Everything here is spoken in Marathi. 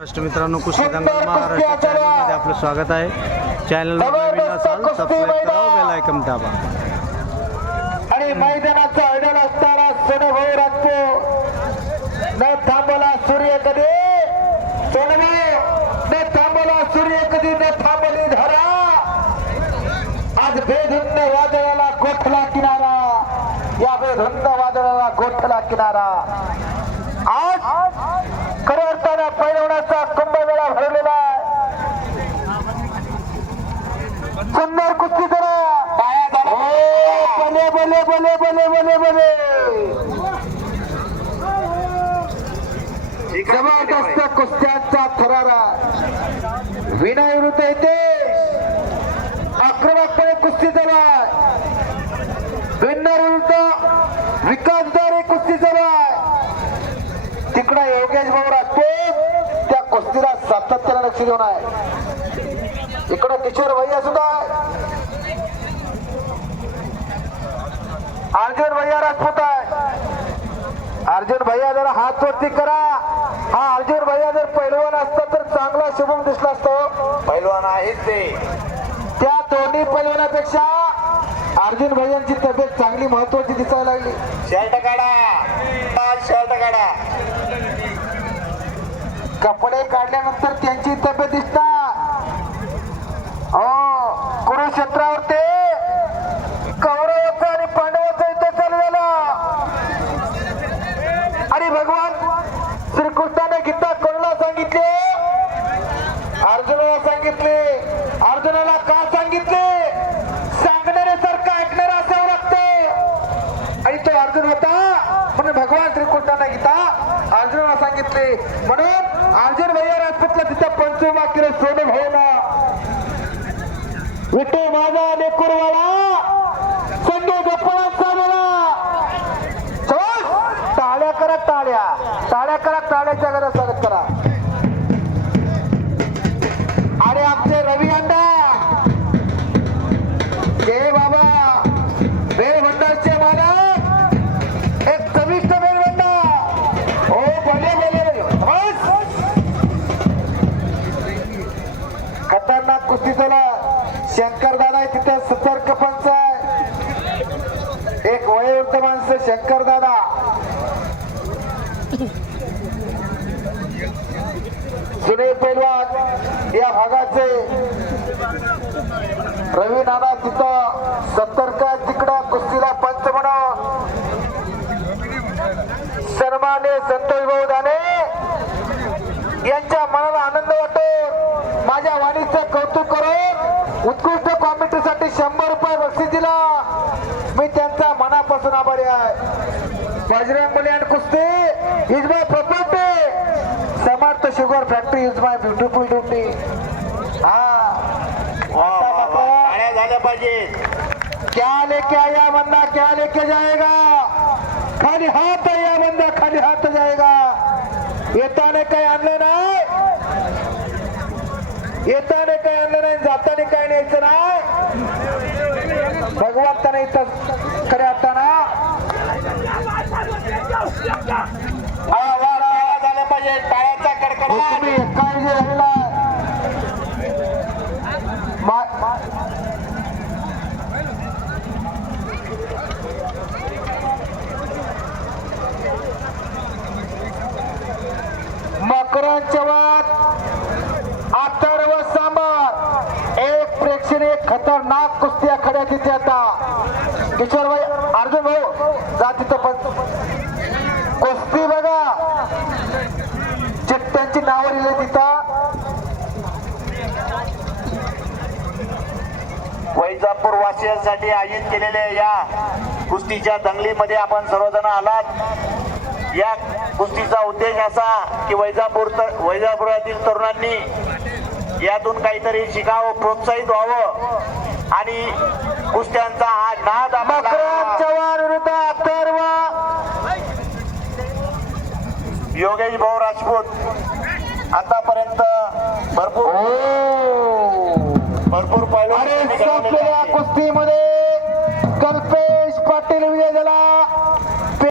मित्रांनो, कुस्ती दंगल महाराष्ट्र चॅनलमध्ये आपलं स्वागत आहे. चॅनल नवीन असाल सबस्क्राइब करा, बेल आयकॉन दाबा. आणि मैदानाचा आयडल असताना सोनभाऊ राजपूत न थांबला सूर्य कधी, सोनभाऊ न थांबला सूर्य कधी, न थांबली धरा. आज बेधुंद वादळाला गोठला किनारा, या बेधुंद वादळाला गोठला किनारा. आज खऱ्या अर्थानं पैलवानाचा कुंभमेळा भरलेला आहे. सुंदर कुस्ती करा. बले बले बले बले बले बले जबरदस्त कुस्त्यांचा थरारा. विनय विरुद्ध येते आक्रमकपणे कुस्ती जवळ. विन्नर विरुद्ध विकासदार कुस्ती जवळ. तिकडे योगेश भाऊ राजपूत त्या कुस्तीला सातत्याने लक्ष देऊन आहे. इकडे किशोर भैया सुद्धा आहे. अर्जुन भैया राजपूत आहे. अर्जुन भैया जरा हात वरती करा. हा अर्जुन भैया जर पैलवान असता तर चांगला शुभम दिसला असतो. पैलवान आहेत ते. त्या दोन्ही पैलवानापेक्षा अर्जुन भैयांची तब्येत चांगली महत्वाची दिसायला लागली. शर्ट काढा, शर्ट काढा. कपडे काढल्यानंतर त्यांची तब्येत दिसतात. कुरुक्षेत्रावर ते कौरवाचं आणि पांडवाचं युद्ध चालू झालं. आणि भगवान श्रीकृष्णाने गीता कोणाला सांगितले? अर्जुनाला सांगितले. अर्जुनाला का सांगितले? सांगणारे सारखं ऐकणारा असावं लागते. आणि तो अर्जुन होता म्हणून भगवान श्रीकृष्णाने गीता अर्जुनाला सांगितले. म्हणून अर्जुन भैया राजपूतला तिथं पंचमा केलं सोनं भाऊना. विठू माझा लेकुरवाळा संजय गोपाळांचा मला. टाळ्या करा, टाळ्या टाळ्या करा, टाळ्याच्या घरात स्वागत करा. अरे आमचे रवी अंडा जय बाबा बेलभंडारचे मालक, एक चविष्ट बेलभंडा. हो बोले बोले खतरनाक कुस्ती झाला. शंकर दादा तिथे सतर्क पंच आहे. एक वयोवृद्ध माणसं शंकर दादा. जुने पैलवान या भागाचे रवी नाना तिथं सतर्क तिकडं कुस्तीला पंच म्हणून. सन्मान्य संतोष भाऊ दाने यांच्या मनाला आनंद वाटतो. माझ्या वाणीचं कौतुक करून उत्कृष्ट कॉमेंट्रीसाठी 100 रुपये बक्षीस दिला. मी त्यांचा मनापासून आभारी आहे. बजरंग मुली कुस्ती is my property. Samarth sugar factory is my beautiful duty. झाल्या पाहिजे. क्या लेके आया बंदा क्या लेके जाएगा. खाली हात या बंदा खाली हात जाएगा. येताने काही आणलं नाही, येताने काही आणलं नाही, जाताने काही न्यायचं नाही. भगवंताने इथं खऱ्या अर्थानं झालं पाहिजे. टाळ्याचा कडकडाट. तुम्ही काय जे राहिला मकरांच्या वाद अथर्व सांबार. एक प्रेक्षणीय खतरनाक कुस्ती आखाड्यात तिथे आता. किशोर भाई अर्जुन भाऊ जा तिथं पण कुस्ती बघा. चिठ्ठ्यांची नावं लिहिली तिथं. वैजापूर वासियांसाठी आयोजित केलेल्या या कुस्तीच्या दंगलीमध्ये आपण सर्वजण आलात. या कुस्तीचा उद्देश असा की वैजापुरातील तरुणांनी यातून काहीतरी शिकावं, प्रोत्साहित व्हावं आणि कुस्त्यांचा हा नाद विरुद्ध अथर्व. योगेश भाऊ राजपूत आतापर्यंत भरपूर पैलवान कुस्तीमध्ये